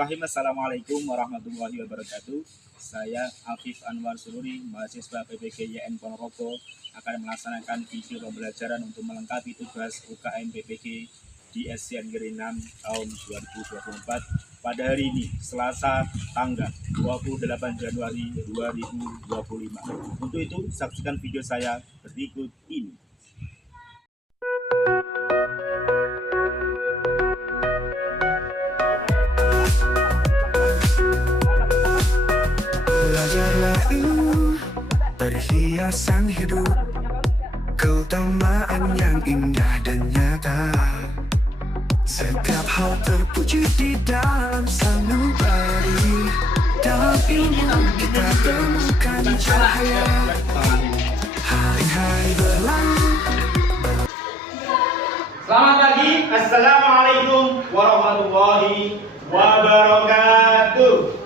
Bismillahirrahmanirrahim. Assalamualaikum warahmatullahi wabarakatuh. Saya Afif Anwar Sururi, mahasiswa PPG YN Ponorogo, akan melaksanakan video pembelajaran untuk melengkapi tugas UKM PPG di SCN Negeri 6 tahun 2024 pada hari ini, Selasa, tanggal 28 Januari 2025. Untuk itu, saksikan video saya berikut ini. Belajarlah perhiasan hidup, keutamaan yang indah dan nyata. Setiap hal terpuji di dalam sanubari. Dalam ilmu kita temukan cahaya. Hari-hari berlalu. Selamat pagi, Assalamualaikum warahmatullahi wabarakatuh.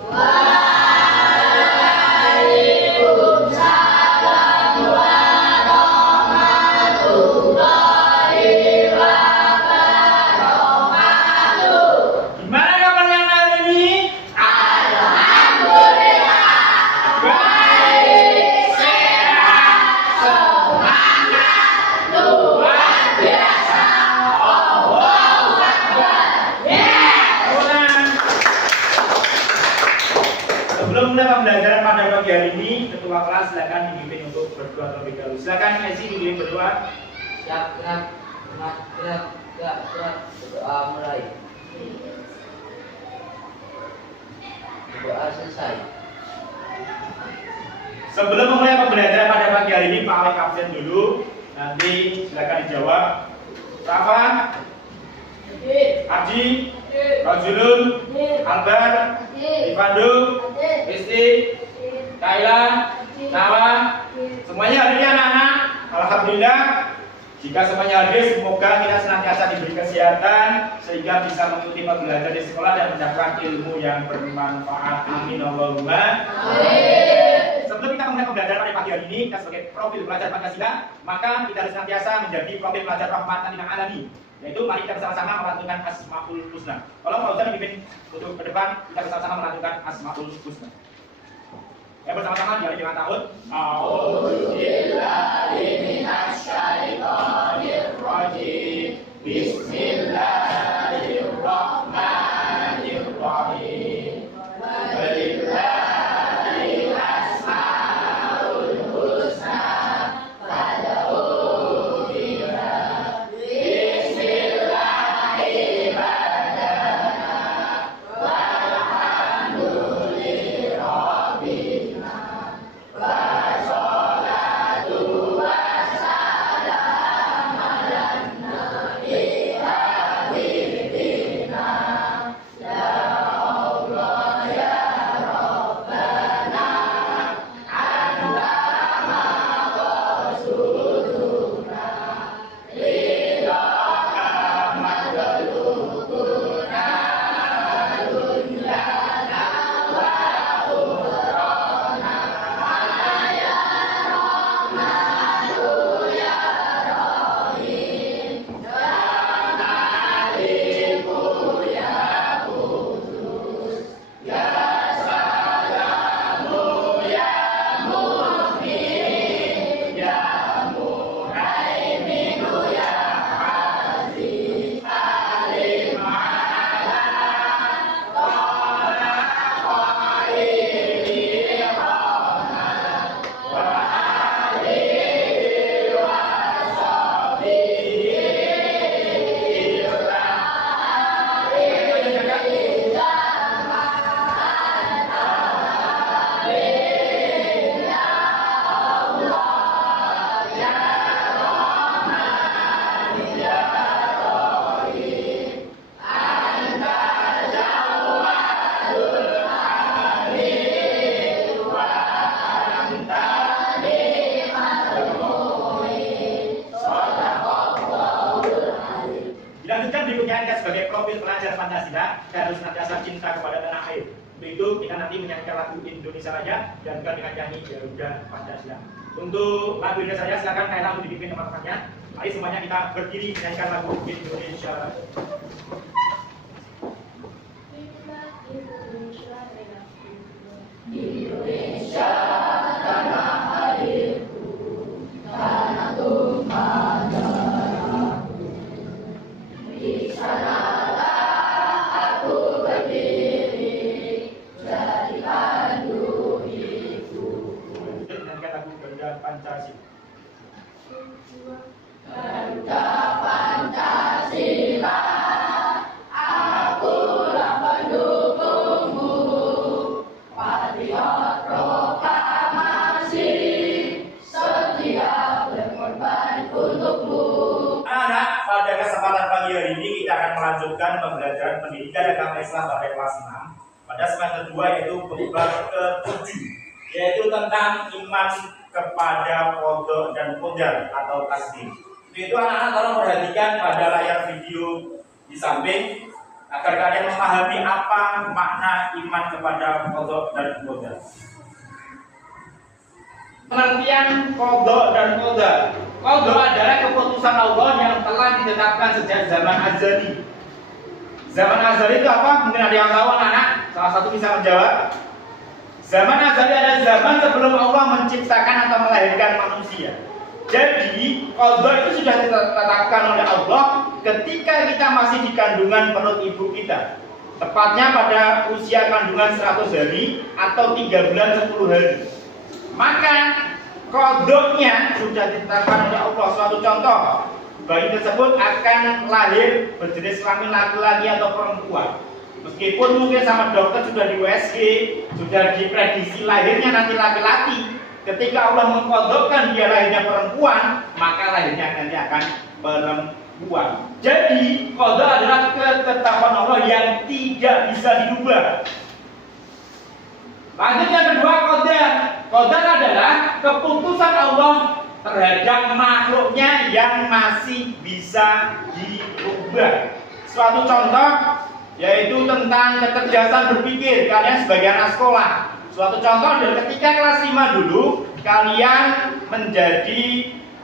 Sebelum mulai pembelajaran pada pagi hari ini, ketua kelas silakan dipimpin untuk berdoa terlebih dahulu. Silakan Messi dipimpin berdoa. Siap, gerak, doa mulai. Doa selesai. Sebelum memulai pembelajaran pada pagi hari ini, Pak Alek absen dulu. Nanti silakan dijawab. Rafa, Arji, Rajulun, Albar, Ivandu, Risti, Kaila, Nawa, semuanya hadir ya anak-anak. Alhamdulillah. Jika semuanya hadir, semoga kita senantiasa diberi kesehatan sehingga bisa mengikuti pembelajaran di sekolah dan mendapatkan ilmu yang bermanfaat. Amin Allahumma. Sebelum kita mulai pembelajaran pada pagi hari ini, kita sebagai profil pelajar Pancasila, maka kita harus senantiasa menjadi profil pelajar rahmatan lil alamin. Yaitu mari kita bersama-sama melantunkan Asmaul Husna. Tolong Pak Ustaz dipimpin untuk ke depan, kita bersama-sama melantunkan Asmaul Husna. Ya, bersama-sama dialih dengan tahun. A'udzubillahi minasyaitonirrajim. Bismillahirrahmanirrahim. Walillahil asmaul husna fad'uhu biha. Bismillahi badana walhamdulillahi wassalatu wassalamu ala nabi habibina ya Allah ya Rabbana allama rasuluna lilaka madlubuna dunyana wa ukhrana ya Rahmanu ya Rahim ya Maliku ya Qudus ya Salamu ya Mu'min ya Muhaiminu ya Aziz Alim ala Qala Qaili Rahman wa alihi wa sahbihi Dilanjutkan berikutnya kita sebagai profil pelajar Pancasila, kita harus senantiasa cinta kepada tanah air. Untuk itu kita nanti menyanyikan lagu Indonesia Raya dan juga dengan nyanyi Garuda Pancasila. Untuk lagu Indonesia Raya silakan Kaila untuk dipimpin teman-temannya. Mari semuanya kita berdiri menyanyikan lagu Indonesia Raya. Dengan kata Garuda Pancasila. Anak-anak, pada kesempatan pagi hari ini kita akan melanjutkan pembelajaran pendidikan agama Islam pada kelas 6 pada semester 2, yaitu bab ke-7, yaitu tentang iman kepada qadha dan qadar atau takdir. Itu anak-anak tolong perhatikan pada layar video di samping agar kalian memahami apa makna iman kepada qadha dan qadar. Pengertian qadha dan qadar. Qadha adalah keputusan Allah yang telah ditetapkan sejak zaman azali. Zaman azali itu apa? Mungkin ada yang tahu anak-anak? Salah satu bisa menjawab. Zaman azali adalah zaman sebelum Allah menciptakan atau melahirkan manusia. Jadi qadha itu sudah ditetapkan oleh Allah ketika kita masih di kandungan perut ibu kita. Tepatnya pada usia kandungan 100 hari atau 3 bulan 10 hari. Maka qadha-nya sudah ditetapkan oleh Allah. Suatu contoh, bayi tersebut akan lahir berjenis kelamin laki-laki atau perempuan. Meskipun mungkin sama dokter sudah di USG, sudah diprediksi lahirnya nanti laki-laki, ketika Allah mengqadhakan dia lahirnya perempuan, maka lahirnya nanti akan perempuan. Jadi qadha adalah ketetapan Allah yang tidak bisa dirubah. Lanjut yang kedua, qadar. Qadar adalah keputusan Allah terhadap makhluknya yang masih bisa dirubah. Suatu contoh yaitu tentang kecerdasan berpikir kalian sebagai anak sekolah. Suatu contoh adalah ketika kelas 5 dulu kalian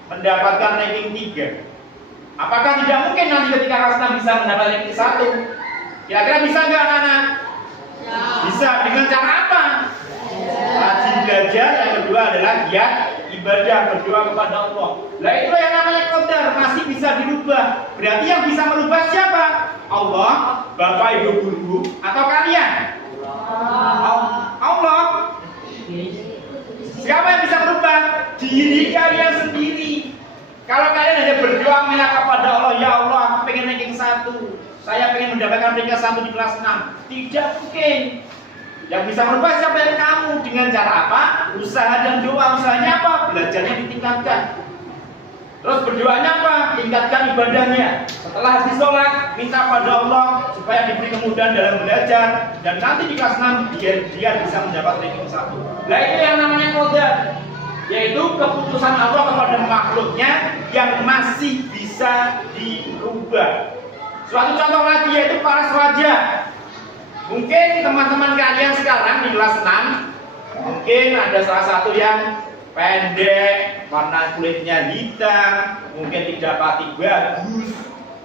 mendapatkan ranking 3. Apakah tidak mungkin nanti ketika kelas 6 bisa mendapat ranking 1? Kira-kira bisa nggak anak-anak? Bisa. Dengan cara apa? Rajin belajar. Yang kedua adalah giat ibadah, berdoa kepada Allah. Nah itu yang namanya qadar, masih bisa dirubah. Berarti yang bisa merubah siapa? Allah, Bapak Ibu guru, atau kalian? Allah. Siapa yang bisa merubah? Diri kalian sendiri. Kalau kalian hanya berdoa minta kepada Allah, ya Allah, aku pengen ranking 1, saya pengen mendapatkan peringkat 1 di kelas 6. Tidak mungkin. Yang bisa merubah siapa? Yang kamu. Dengan cara apa? Usaha dan doa. Usahanya apa? Belajarnya ditingkatkan. Terus berdoanya apa? Tingkatkan ibadahnya. Setelah habis sholat, minta pada Allah supaya diberi kemudahan dalam belajar. Dan nanti di kelas 6 dia bisa mendapat ranking 1. Nah itu yang namanya qadar, yaitu keputusan Allah kepada makhluknya yang masih bisa dirubah. Suatu contoh lagi yaitu paras wajah. Mungkin teman-teman kalian sekarang di kelas 6 mungkin ada salah satu yang pendek, warna kulitnya hitam, mungkin tidak pati bagus.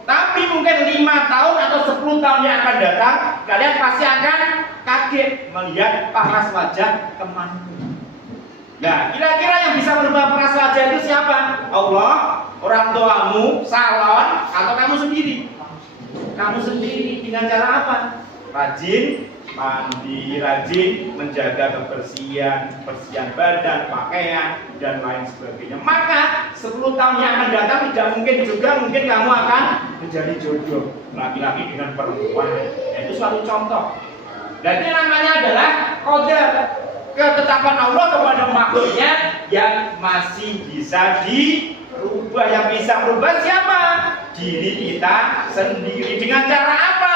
Tapi mungkin 5 tahun atau 10 tahun yang akan datang, kalian pasti akan kaget melihat paras wajah temanmu. Nah, kira-kira yang bisa merubah paras wajah itu siapa? Allah, orang tuamu, salon, atau kamu sendiri? Kamu sendiri. Dengan cara apa? Rajin mandi, rajin menjaga kebersihan badan, pakaian, dan lain sebagainya. Maka 10 tahun yang akan datang tidak mungkin juga kamu akan menjadi jodoh laki-laki dengan perempuan. Itu suatu contoh. Dan ini namanya adalah qadar, ketetapan Allah kepada makhluknya yang masih bisa dirubah. Yang bisa merubah siapa? Diri kita sendiri. Dengan cara apa?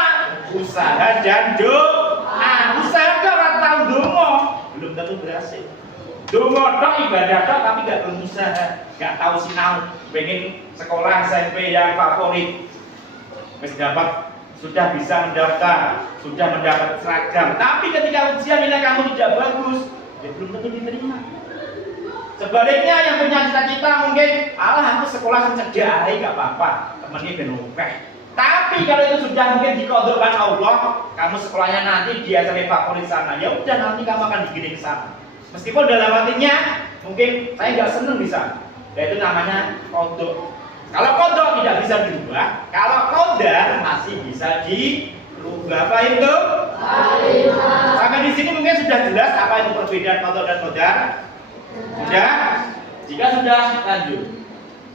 Usaha dan doa. Usaha orang tahu dongo belum tentu berhasil. Dongo tok, ibadah tok, tapi gak berusaha, gak tahu sinau, pengen sekolah SMP yang favorit, sudah bisa mendaftar, sudah mendapat seragam, tapi ketika ujian nilai kamu tidak bagus, ya belum tentu diterima. Sebaliknya yang punya cita-cita mungkin, alah aku sekolah sejak gak apa-apa, temennya benopeh. Tapi kalau itu sudah mungkin diqadharkan Allah, kamu sekolahnya nanti di SMP favorit sana, ya udah nanti kamu akan digiring ke sana. Meskipun dalam hatinya mungkin saya nggak seneng bisa, yaitu namanya kodok. Kalau kodok tidak bisa dirubah, kalau qadar masih bisa dirubah. Apa itu? Sampai di sini mungkin sudah jelas apa itu perbedaan kodok dan qadar. Sudah? Jika sudah, lanjut.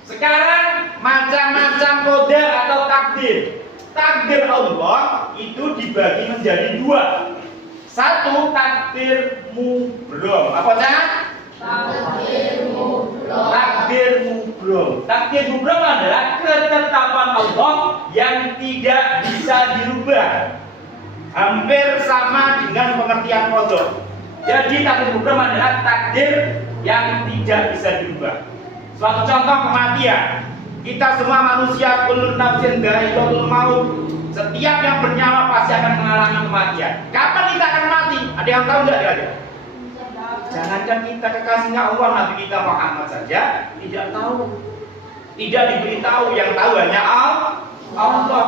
Sekarang macam-macam qadar atau takdir. Takdir Allah itu dibagi menjadi dua. Satu, takdir mubrom. Apa cak? Takdir mubrom. Takdir mubrom adalah ketetapan Allah yang tidak bisa dirubah. Hampir sama dengan pengertian kodok. Jadi takdir mubrom adalah takdir yang tidak bisa dirubah. Suatu contoh kematian. Kita semua manusia kullu nafsin dha'iqatul maut. Setiap yang bernyawa pasti akan mengalami kematian. Kapan kita akan mati? Ada yang tahu nggak kira-kira? Jangankan kita, kekasihnya Allah, Nabi kita Muhammad saja tidak tahu. Tidak diberitahu, yang tahu hanya Allah.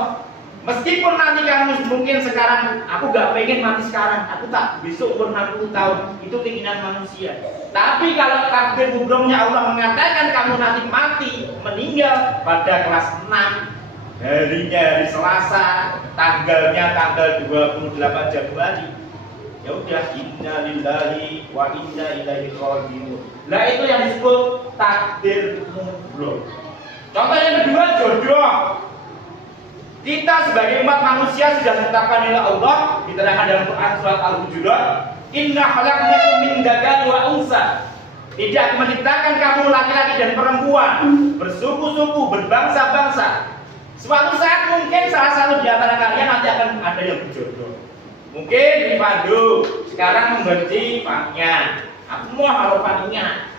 Meskipun nanti kamu mungkin sekarang, aku gak pengen mati sekarang, aku tak besok umur 60 tahun, itu keinginan manusia. Tapi kalau takdir mubromnya Allah mengatakan kamu nanti mati, meninggal pada kelas 6, harinya hari Selasa, tanggalnya tanggal 28 Januari, ya udah, inna lillahi wa inna ilaihi raji'un. Nah itu yang disebut takdir mubrom. Contoh yang kedua, jodoh. Kita sebagai umat manusia sudah ditetapkan oleh Allah, diterangkan dalam Quran surat Al-Hujurat, inna khalaqnakum min dzakarin wa unsa. Tidak menciptakan kamu laki-laki dan perempuan, bersuku-suku, berbangsa-bangsa. Suatu saat mungkin salah satu di antara kalian nanti akan ada yang berjodoh. Mungkin di Pandu sekarang membenci Fania, aku mau halo Fania.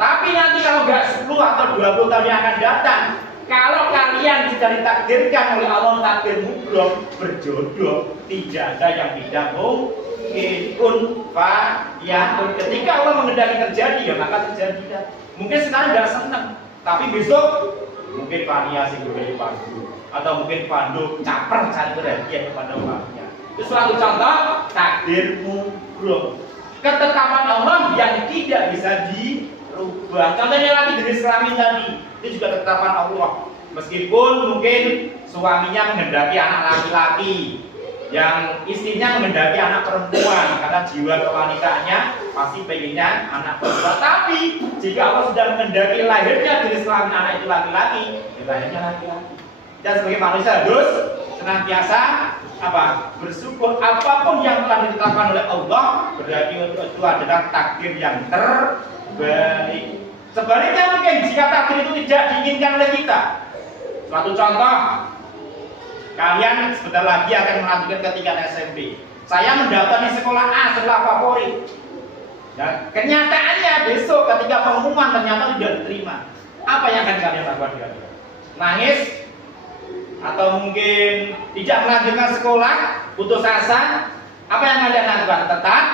Tapi nanti kalau nggak 10 atau 20 tahun yang akan datang, kalau kalian sudah ditakdirkan oleh Allah takdir mubrom berjodoh, tidak ada yang tidak mungkin. Ketika Allah mengendaki terjadi, ya maka terjadi. Mungkin sekarang nggak senang, tapi besok mungkin Fania sih dari Pandu, atau mungkin Pandu caper cari perhatian kepada Fania. Itu suatu contoh takdir mubrom, ketetapan Allah yang tidak bisa dirubah. Contohnya lagi jenis kelamin tadi, itu juga ketetapan Allah. Meskipun mungkin suaminya menghendaki anak laki-laki, yang istrinya menghendaki anak perempuan, karena jiwa kewanitaannya pasti pengennya anak perempuan. Tapi jika Allah sudah menghendaki lahirnya jenis kelamin anak itu laki-laki, ya lahirnya laki-laki. Dan sebagai manusia harus senantiasa bersyukur apapun yang telah ditetapkan oleh Allah, berarti itu adalah takdir yang terbaik. Sebaliknya mungkin jika takdir itu tidak diinginkan oleh kita. Suatu contoh, kalian sebentar lagi akan melanjutkan ke tingkat SMP. Saya mendaftar di sekolah A, sekolah favorit. Dan kenyataannya besok ketika pengumuman ternyata tidak diterima. Apa yang akan kalian lakukan kira-kira? Nangis? Atau mungkin tidak melanjutkan sekolah, putus asa? Apa yang kalian lakukan? Tetap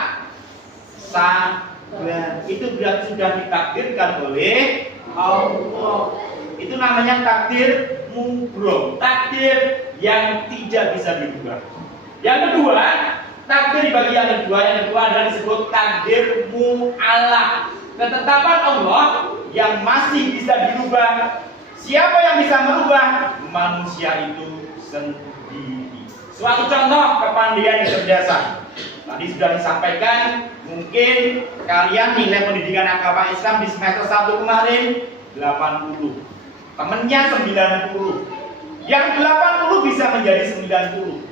sabar. Itu berarti sudah ditakdirkan oleh Allah. Itu namanya takdir mubrom, takdir yang tidak bisa dirubah. Yang kedua, takdir bagi yang kedua adalah disebut takdir mu'allaq, ketetapan Allah yang masih bisa dirubah. Siapa yang bisa merubah? Manusia itu sendiri. Suatu contoh kepandaian yang cerdasan. Tadi sudah disampaikan, mungkin kalian nilai pendidikan agama Islam di semester 1 kemarin 80. Temennya 90. Yang 80 bisa menjadi 90.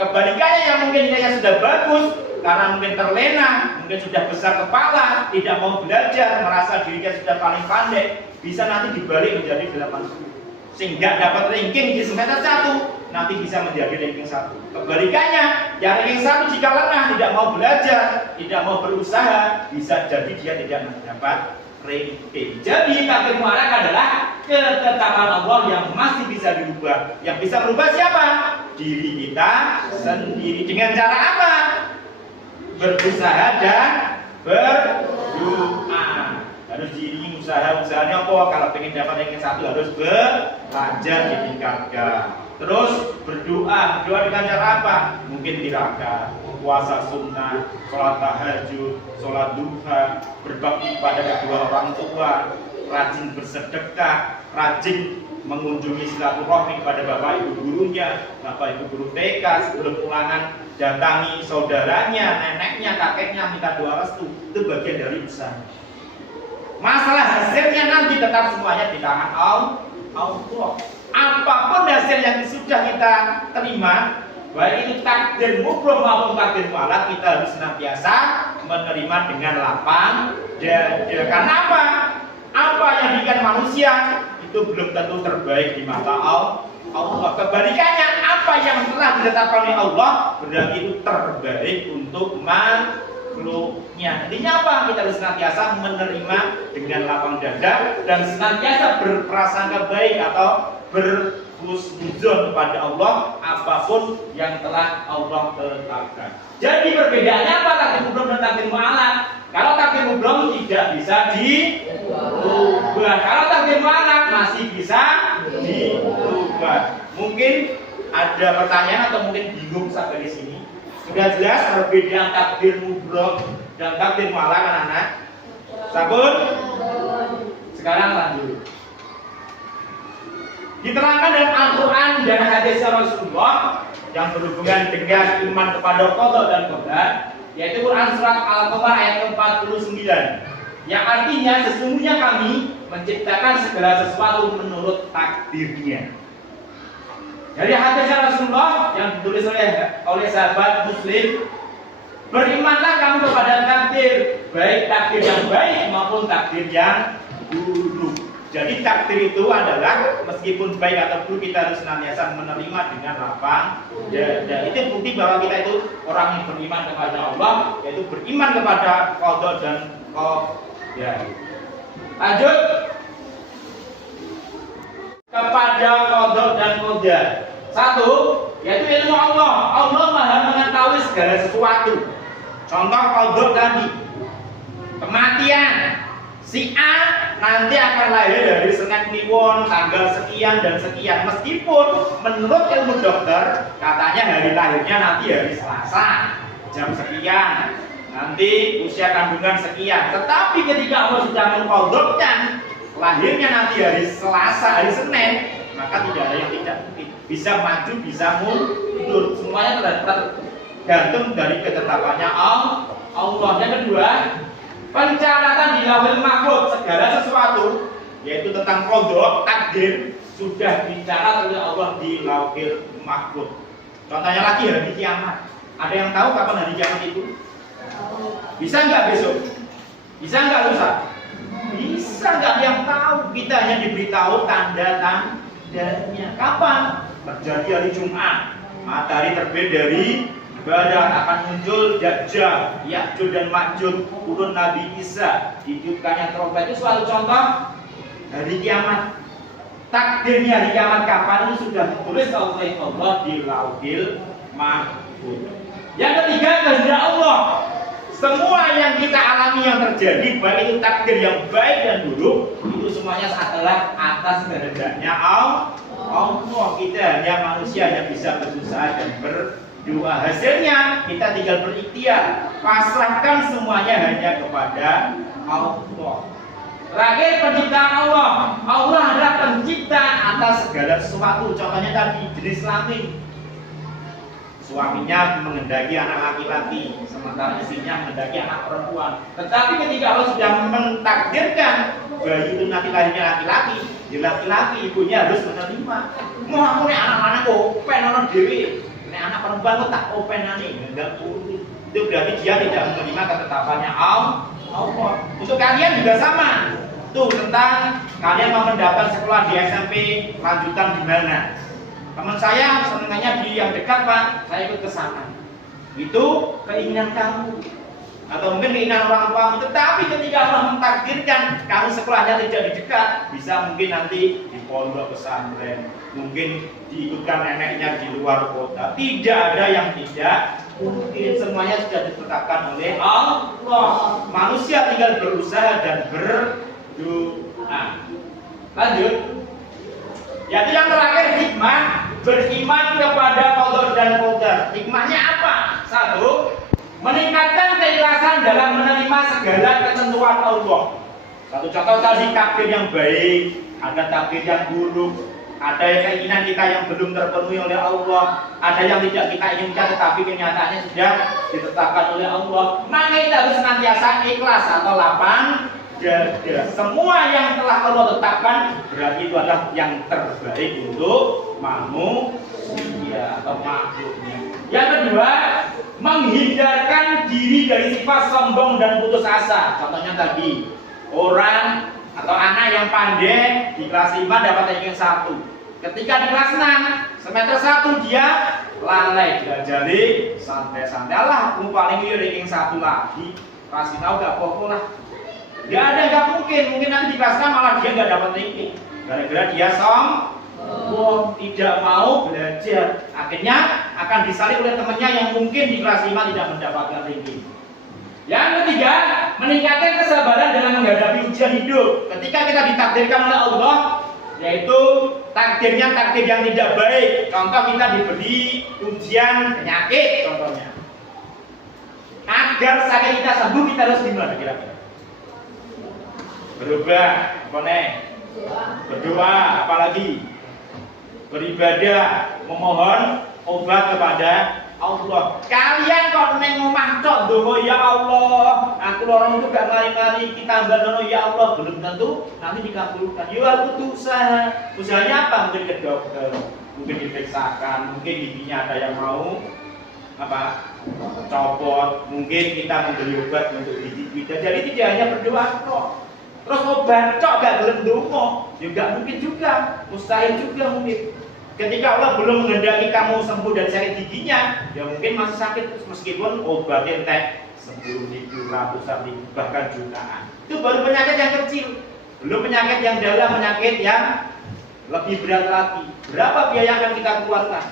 Kebalikannya yang mungkin nilainya sudah bagus, karena mungkin terlena, mungkin sudah besar kepala, tidak mau belajar, merasa dirinya sudah paling pandai, bisa nanti dibalik menjadi 80. Sehingga dapat ranking di semester 1, nanti bisa menjadi ranking 1. Kebalikannya, yang ranking 1 jika lengah, tidak mau belajar, tidak mau berusaha, bisa jadi dia tidak mendapat ranking. Jadi takdir mu'allaq adalah ketetapan Allah yang masih bisa dirubah. Yang bisa merubah siapa? Diri kita sendiri. Dengan cara apa? Berusaha dan berdoa. Harus diri usahanya apa? Kalau pengen dapat ranking 1 harus belajar ditingkatkan. Terus berdoa dengan cara apa? Mungkin tirakat, puasa sunnah, sholat tahajud, sholat duha, berbakti pada kedua orang tua, rajin bersedekah, rajin mengunjungi silaturahmi kepada bapak ibu gurunya, bapak ibu guru TK, sebelum pulangan datangi saudaranya, neneknya, kakeknya, minta doa restu. Itu bagian dari usaha. Masalah hasilnya nanti tetap semuanya di tangan Allah. Apapun hasil yang sudah kita terima, baik itu takdir mubrom maupun takdir mu'allaq, kita harus senantiasa menerima dengan lapang dada. Karena apa? Apa yang diberikan manusia itu belum tentu terbaik di mata Allah. Kebalikannya, apa yang telah ditetapkan oleh Allah berarti itu terbaik untuk makhluknya. Intinya apa? Kita harus senantiasa menerima dengan lapang dada dan senantiasa berprasangka baik atau berhusnuzon kepada Allah apapun yang telah Allah tetapkan. Jadi perbedaannya apa takdir mubrom dan takdir mu'allaq? Kalau takdir mubrom tidak bisa dirubah, kalau takdir mu'allaq masih bisa dirubah. Mungkin ada pertanyaan atau mungkin bingung sampai di sini? Sudah jelas perbedaan takdir mubrom dan takdir mu'allaq, anak-anak? Sabun? Sekarang lanjut. Diterangkan dalam Al-Quran dan hadis Rasulullah yang berhubungan dengan iman kepada qada dan qadar, yaitu Quran surat Al-Qamar ayat 49, yang artinya sesungguhnya kami menciptakan segala sesuatu menurut takdirnya. Dari hadis Rasulullah yang ditulis oleh sahabat Muslim, berimanlah kamu kepada takdir, baik takdir yang baik maupun takdir yang buruk. Jadi takdir itu adalah meskipun baik atau buruk kita harus senantiasa menerima dengan lapang dada. Itu bukti bahwa kita itu orang yang beriman kepada Allah, yaitu beriman kepada qada dan qadar. Lanjut kepada qada dan qadar. Satu, yaitu ilmu Allah. Allah Maha mengetahui segala sesuatu. Contoh qada tadi, kematian. Si A nanti akan lahir dari Senin Kliwon tanggal sekian dan sekian, meskipun menurut ilmu dokter katanya hari lahirnya nanti hari Selasa jam sekian, nanti usia kandungan sekian, tetapi ketika Allah sudah mengqadharkan lahirnya nanti hari Selasa, hari Senin, maka tidak ada yang tidak mungkin, bisa maju bisa mundur, semuanya tergantung dari ketetapannya Allah. Yang kedua, pencatatan di lauhil mahfuz segala sesuatu, yaitu tentang qada, takdir, sudah dicatat oleh Allah di lauhil mahfuz. Contohnya lagi hari kiamat. Ada yang tahu kapan hari kiamat itu? Bisa nggak besok? Bisa nggak lusa? Bisa nggak yang tahu? Kita hanya diberitahu tanda-tandanya. Kapan? Terjadi hari Jumat. Matahari terbit dari Barat, akan muncul Dajjal, Ya'juj dan Ma'juj, turun Nabi Isa, hidupkannya trompet. Itu suatu contoh hari kiamat. Takdirnya hari kiamat kapan itu sudah ditulis oleh Allah di lauhil mahfuz. Yang ketiga, kehendak Allah. Semua yang kita alami yang terjadi, baik itu takdir yang baik dan buruk, itu semuanya adalah atas kehendaknya Allah. Kita hanya manusia yang bisa berusaha dan berdoa. Hasilnya kita tinggal berikhtiar, pasrahkan semuanya hanya kepada Allah. Terakhir, penciptaan Allah. Allah adalah pencipta atas segala sesuatu. Contohnya tadi jenis kelamin. Suaminya menghendaki anak laki-laki, sementara istrinya menghendaki anak perempuan. Tetapi ketika Allah sudah mentakdirkan bayi itu nanti lahirnya laki-laki, ya laki-laki, ibunya harus menerima. Mau aku nih anak-anak open ono dewi. Nek anak perempuan kok tak open nih, enggak boleh. Itu berarti dia tidak menerima ketetapannya Allah. Untuk kalian juga sama. Tuh tentang kalian mau mendapat sekolah di SMP lanjutan di mana? Teman saya senangnya di yang dekat, Pak. Saya ikut ke sana. Itu keinginan kamu atau mungkin keinginan orang tuamu. Tetapi ketika Allah mentakdirkan kamu sekolahnya tidak di dekat, bisa mungkin nanti di pondok pesantren, mungkin diikutkan neneknya di luar kota. Tidak ada yang tidak mungkin, semuanya sudah ditetapkan oleh Allah. Manusia tinggal berusaha dan berdoa. Lanjut. Yaitu yang terakhir, hikmah, beriman kepada qada dan qadar. Hikmahnya apa? Satu, meningkatkan keikhlasan dalam menerima segala ketentuan Allah. Satu contoh tadi, takdir yang baik, ada takdir yang buruk, ada keinginan kita yang belum terpenuhi oleh Allah, ada yang tidak kita inginkan tetapi kenyataannya sudah ditetapkan oleh Allah. Maka kita harus senantiasa ikhlas atau lapang dada. Semua yang telah Allah tetapkan berarti itu adalah yang terbaik untuk manusia atau makhluknya. Yang kedua, menghindarkan diri dari sifat sombong dan putus asa. Contohnya tadi, orang atau anak yang pandai di kelas 5 dapat ranking 1. Ketika di kelas 6, semester 1 dia lalai belajar, santai-santai lah, aku paling ranking 1 lagi. Kasih tahu gak apa-apa lah. Gak mungkin nanti di kelas 6 malah dia gak dapat ranking. Gara-gara dia tidak mau belajar. Akhirnya akan disalib oleh temannya yang mungkin di kelas 5 tidak mendapatkan ranking. Yang ketiga, meningkatkan kesabaran dalam menghadapi ujian hidup. Ketika kita ditakdirkan oleh Allah, yaitu takdirnya takdir yang tidak baik. Contoh, kita diberi ujian penyakit contohnya. Agar sakit kita sembuh, kita harus gimana kira-kira? Berubah, berdoa, apalagi beribadah, memohon obat kepada Allah. Kalian kok neng omah tok ndonga ya Allah, aku lorong itu gak mari-mari kita bandono ya Allah, belum tentu nanti dikabulkan. Yo aku tuh usahanya apa? Mungkin ke dokter, mungkin diperiksakan, mungkin giginya ada yang mau copot, mungkin kita membeli obat untuk gigi kita. Jadi tidak hanya berdoa kok. Terus obat cok gak belum ndonga, juga mungkin juga, mustahil juga mungkin. Ketika Allah belum menghendaki kamu sembuh dari sakit giginya, ya mungkin masih sakit meskipun obatnya entek 10.000, ratusan ribu, bahkan jutaan. Itu baru penyakit yang kecil, belum penyakit yang dalam, penyakit yang lebih berat lagi. Berapa biaya akan kita keluarkan?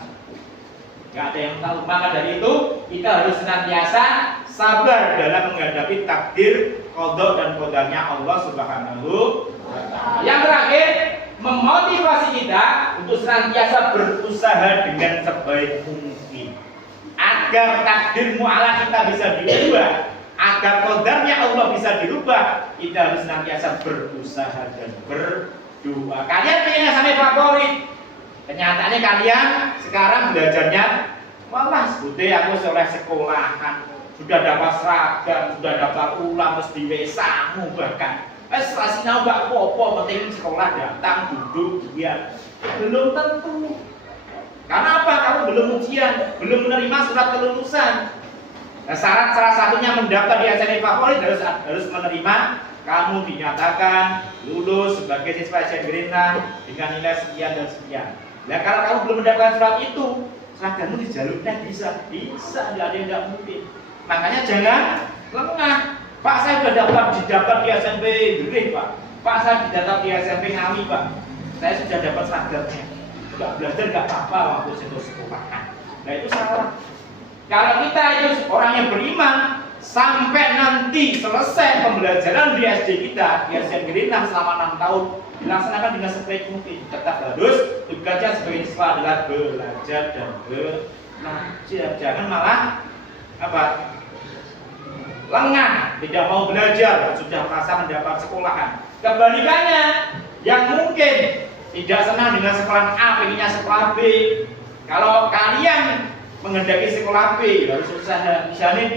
Gak ada yang tahu. Maka dari itu kita harus senantiasa sabar dalam menghadapi takdir, qada dan qadarnya Allah Subhanahu wa Ta'ala. Yang terakhir, memotivasi kita untuk senantiasa berusaha dengan sebaik mungkin agar takdir mu'ala kita bisa dirubah, agar qadarnya Allah bisa dirubah. Kita harus senantiasa berusaha dan berdoa. Kalian pengen sampai favorit, kenyataannya kalian sekarang belajarnya malah aku soleh sekolahan, sudah dapat seragam, sudah dapat ulang, mesti wesamu bahkan selasinya gak apa-apa, penting sekolah datang, duduk, dia belum tentu. Karena apa? Kamu belum ujian, belum menerima surat kelulusan. Nah, syarat salah satunya mendaftar di SNI favorit harus menerima kamu dinyatakan lulus sebagai siswa SN Gerina dengan nilai sekian dan sekian. Nah, kalau kamu belum mendapatkan surat itu, seragammu dijalurkan bisa, tidak ada yang tidak mungkin. Makanya jangan lengah. Pak, saya sudah didapat di SMP Gering, Pak. Pak, saya didapat di SMP Ngawi, Pak. Saya sudah dapat seragamnya. Enggak belajar enggak apa-apa waktu itu sekolah. Nah, itu salah. Kalau kita itu orang yang beriman, sampai nanti selesai pembelajaran di SD kita, di SD Gering selama 6 tahun, dilaksanakan dengan sebaik mungkin. Tetap harus tugasnya sebagai siswa adalah belajar dan belajar. Jangan malah lengah, tidak mau belajar, sudah merasa mendapat sekolahan. Kebalikannya, yang mungkin tidak senang dengan sekolah A, pengennya sekolah B. Kalau kalian menghendaki sekolah B, harus usaha. Misalnya B,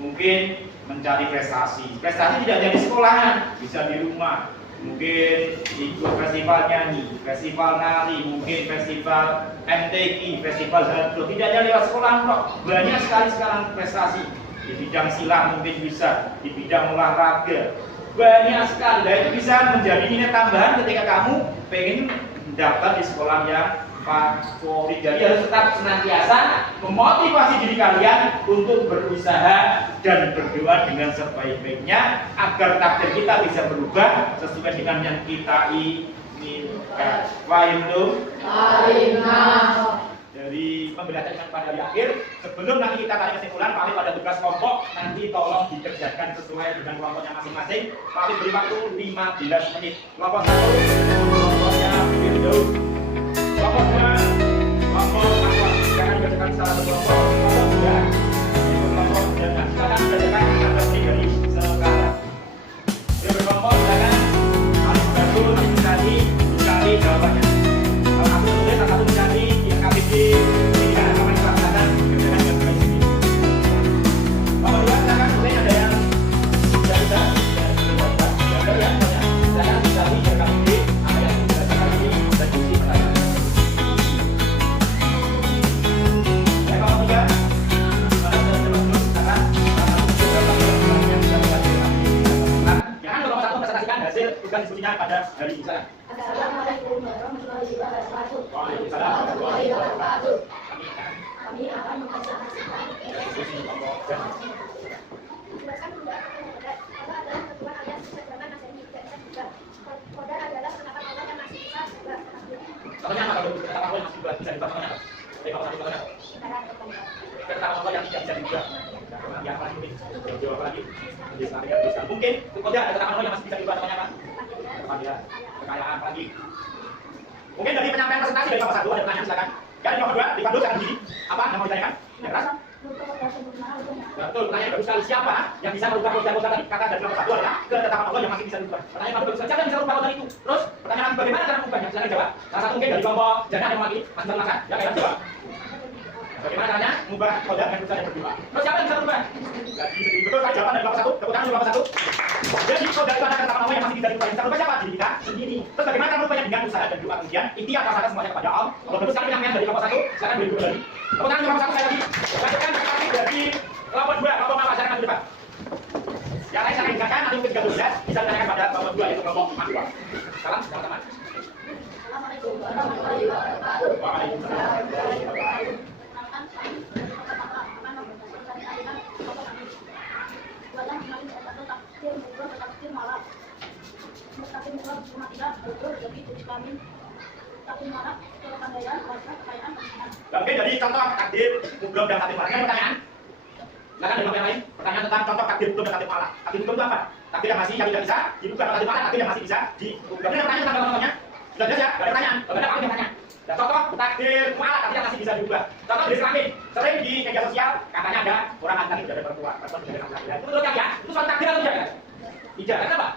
mungkin mencari prestasi. Prestasi tidak jadi sekolahan, bisa di rumah. Mungkin ikut festival nyanyi, festival nari, mungkin festival MTQ, festival hardrock. Tidak hanya lewat sekolah kok. Banyak sekali sekarang prestasi. Di bidang silat mungkin bisa, di bidang olahraga banyak sekali. Dan itu bisa menjadi nilai tambahan ketika kamu pengen mendaftar di sekolah yang favorit. Jadi harus tetap senantiasa memotivasi diri kalian untuk berusaha dan berdoa dengan sebaik-baiknya agar takdir kita bisa berubah sesuai dengan yang kita inginkan. Fahim tuh? Dari pembelajaran pada di akhir, sebelum nanti kita tarik kesimpulan, Pak pada tugas kelompok nanti tolong dikerjakan sesuai dengan kelompoknya masing-masing. Pak beri waktu 15 menit. Kelompok 1, kelompoknya video. Kelompok 2, kelompok apa? Jangan dikerjakan secara berkelompok. Kelompok 3, jangan. Silakan belajarkan intervensi dari sekarang. Dia berkelompok, silakan. Saling membantu, saling mencari jawabannya. Kalau aku tulis, aku mencari di KPD, pendidikan agama Islam Selatan, kebijakan yang berbasis ini. Bapak dua, silakan. Mungkin ada yang tidak bisa, ya, banyak. Silakan mencari di KPD, apa yang sudah sekarang ini dan isi pertanyaan. Tugas diskusinya pada hari ini. Assalamualaikum warahmatullahi wabarakatuh. Waalaikumsalam warahmatullahi wabarakatuh. Kami akan mempresentasikan Jelaskan penggunaan kodar. Allah adalah ketuhan alias sedangkan nasabnya tidak bisa juga. Kodar adalah pendapat Allah yang masih bisa juga. Contohnya apa kalau kata Allah yang masih bisa dibaca? Kalau satu contohnya. Kata Allah yang tidak bisa dibaca. Ya apa lagi? Jawab lagi. Mungkin kodar ada kata Allah yang masih bisa dibaca apa? Kekayaan lagi. Mungkin dari penyampaian presentasi dari Bapak satu ada pertanyaan silakan. Ya dari Bapak dua, di Pandu silakan begini. Apa yang mau ditanyakan? Yang keras? Betul, pertanyaan bagus sekali. Siapa yang bisa merubah kodar-kodar tadi? Kata dari Bapak satu adalah ketetapan Allah yang masih bisa dirubah. Pertanyaan bagus sekali. Siapa yang bisa merubah kodar itu? Terus pertanyaan bagaimana cara merubahnya? Silakan jawab. Salah satu mungkin dari kelompok jana yang lagi masih makan. Ya kalian jawab. Bagaimana caranya mengubah kodar yang bisa berdua? Terus siapa yang bisa merubah? Jadi betul kan jawaban dari Bapak satu. Tepuk tangan untuk Bapak satu. Jadi kodar itu ada ketetapan Allah yang masih bisa dirubah. Yang bisa merubah siapa? Diri kita sendiri. Terus bagaimana cara merubahnya? Dengan usaha dan doa kemudian ikhtiar pasrahkan semuanya kepada Allah. Kalau bagus sekali penyampaian dari Bapak satu, silakan beri dulu lagi. Tepuk tangan untuk Bapak satu saya lagi. Lanjutkan pertanyaan dari kelompok dua, kelompok apa? Silakan maju depan. Yang lain silakan dengarkan, nanti mungkin 13 bisa ditanyakan pada kelompok dua yaitu kelompok mahasiswa. Salam, teman-teman. Assalamualaikum warahmatullahi wabarakatuh. Waalaikumsalam warahmatullahi wabarakatuh. Mungkin dari contoh takdir, mublok dan takdir malah. Pertanyaan? Silakan dari yang lain. Pertanyaan tentang contoh takdir, mublok dan takdir malah. Takdir mublok itu apa? Takdir yang masih tidak bisa dibuka. Takdir malah, takdir yang masih bisa dibuka. Ada pertanyaan tentang contohnya? Sudah jelas ya? Gak ada pertanyaan? Gak ada pertanyaan? Dan contoh takdir malah, takdir yang masih bisa dibuka. Contoh dari Islamin, sering di media sosial katanya ada orang laki-laki tidak ada perempuan, perempuan tidak ada laki-laki. Itu betul kan ya? Itu soal takdir atau tidak? Tidak. Kenapa?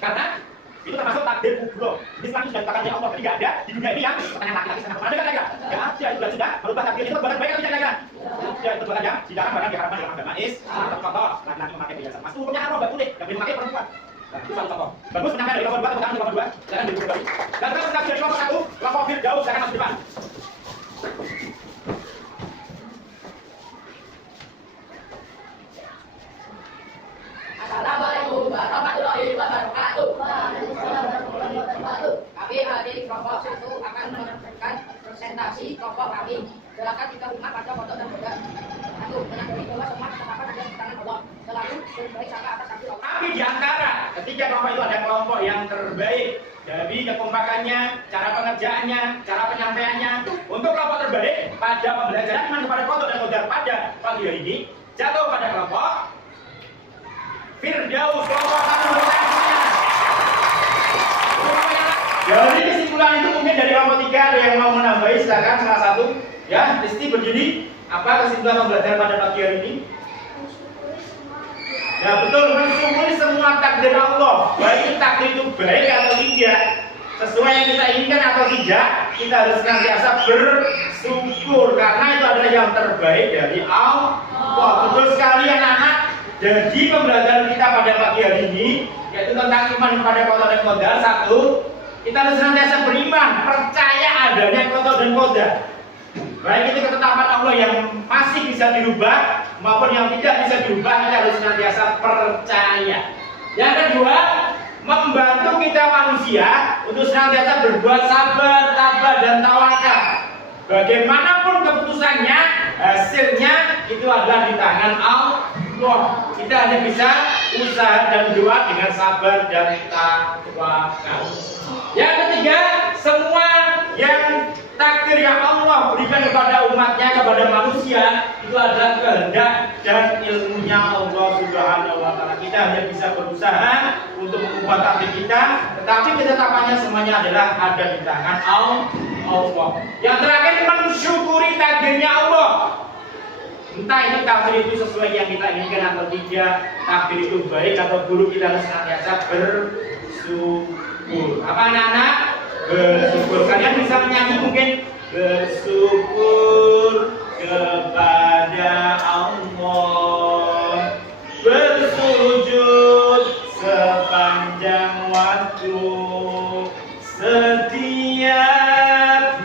Karena itu termasuk takdir mublok. Islam sudah dikatakan oleh Allah tidak ada di dunia ini yang pertanyaan laki-laki sama perempuan. Ada kan? Ya ada, itu sudah merubah takdir itu perbuatan baik atau tidak kan? Ya itu perbuatan ya. Tidakkan barang diharamkan dalam agama Islam. Contoh laki-laki memakai perhiasan emas. Hukumnya haram, nggak boleh. Yang memakai perempuan. Nah, itu satu contoh. Bagus penyampaian dari kelompok dua, tepuk tangan untuk kelompok dua. Silakan duduk kembali. Dan terus dari kelompok satu, kelompok Firdaus silakan masuk depan. Assalamualaikum warahmatullahi wabarakatuh. Kami hari kelompok satu akan menyampaikan presentasi kelompok kami. Silakan kita rumah pada foto dan benda. Satu, menyadari bahwa semua ketetapan ada di tangan Allah. Selalu berbaik sangka atas takdir Allah. Tapi di antara ketiga kelompok itu ada kelompok yang terbaik dari kekompakannya, cara pengerjaannya, cara penyampaiannya. Untuk kelompok terbaik pada pembelajaran iman kepada kodar dan kodar pada pagi hari ini jatuh pada kelompok Firdaus. Kelompok satu bertanya. Dari kesimpulan itu mungkin dari kelompok tiga ada yang mau menambahi, silakan salah satu. Ya, Risti begini, apa kesimpulan pembelajaran pada pagi hari ini? Ya betul, mensyukuri semua takdir Allah. Baik takdir itu baik atau tidak, sesuai yang kita inginkan atau tidak, kita harus senantiasa bersyukur karena itu adalah yang terbaik dari Allah. Betul sekali anak-anak. Jadi pembelajaran kita pada pagi hari ini yaitu tentang iman kepada kodar dan kodar. Satu, kita harus senantiasa beriman, percaya adanya kodar dan kodar. Baik itu ketetapan Allah yang masih bisa dirubah maupun yang tidak bisa dirubah, kita harus senantiasa percaya. Yang kedua, membantu kita manusia untuk senantiasa berbuat sabar, tabah dan tawakal. Bagaimanapun keputusannya, hasilnya itu adalah di tangan Allah. Kita hanya bisa usaha dan doa dengan sabar dan tawakal. Yang ketiga, semua yang takdir yang Allah berikan kepada umatnya, kepada manusia, itu adalah kehendak dan ilmunya Allah Subhanahu wa Ta'ala. Kita hanya bisa berusaha untuk mengubah takdir kita, tetapi ketetapannya semuanya adalah ada di tangan Allah. Yang terakhir, mensyukuri takdirnya Allah. Entah ini takdir itu sesuai yang kita inginkan atau tidak, takdir itu baik atau buruk, kita harus senantiasa bersyukur. Apa anak-anak? Bersyukur. Kalian bisa menyanyi mungkin? Bersyukur kepada Allah, bersujud sepanjang waktu, setiap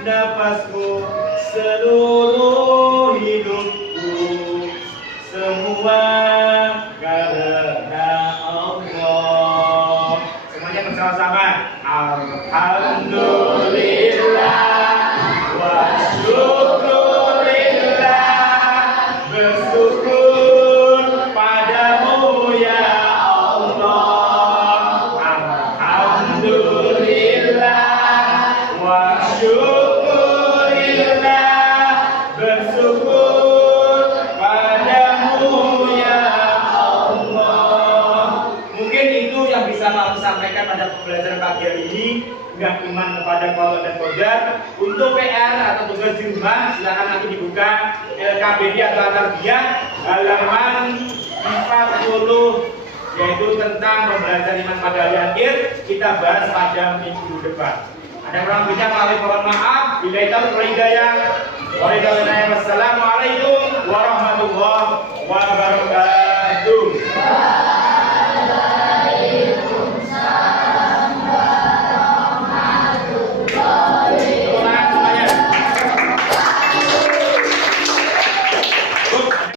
nafasku, seluruh hidupku, semua karena Allah. Semuanya bersama-sama. Alhamdulillah wa syukurillah, bersyukur padamu ya Allah. Alhamdulillah wa syukurillah, bersyukur padamu ya Allah. Mungkin itu yang bisa kami sampaikan pada pembelajaran pagi hari ini. Enggak iman kepada qada dan qadar. Untuk PR atau tugas di rumah silakan nanti dibuka LKBD atau tarbiyah halaman 40, yaitu tentang pembelajaran iman pada hari akhir. Kita bahas pada minggu depan. Ada kurang lebihnya kami mohon maaf. Bila itu hidayah. Wassalamualaikum warahmatullahi wabarakatuh.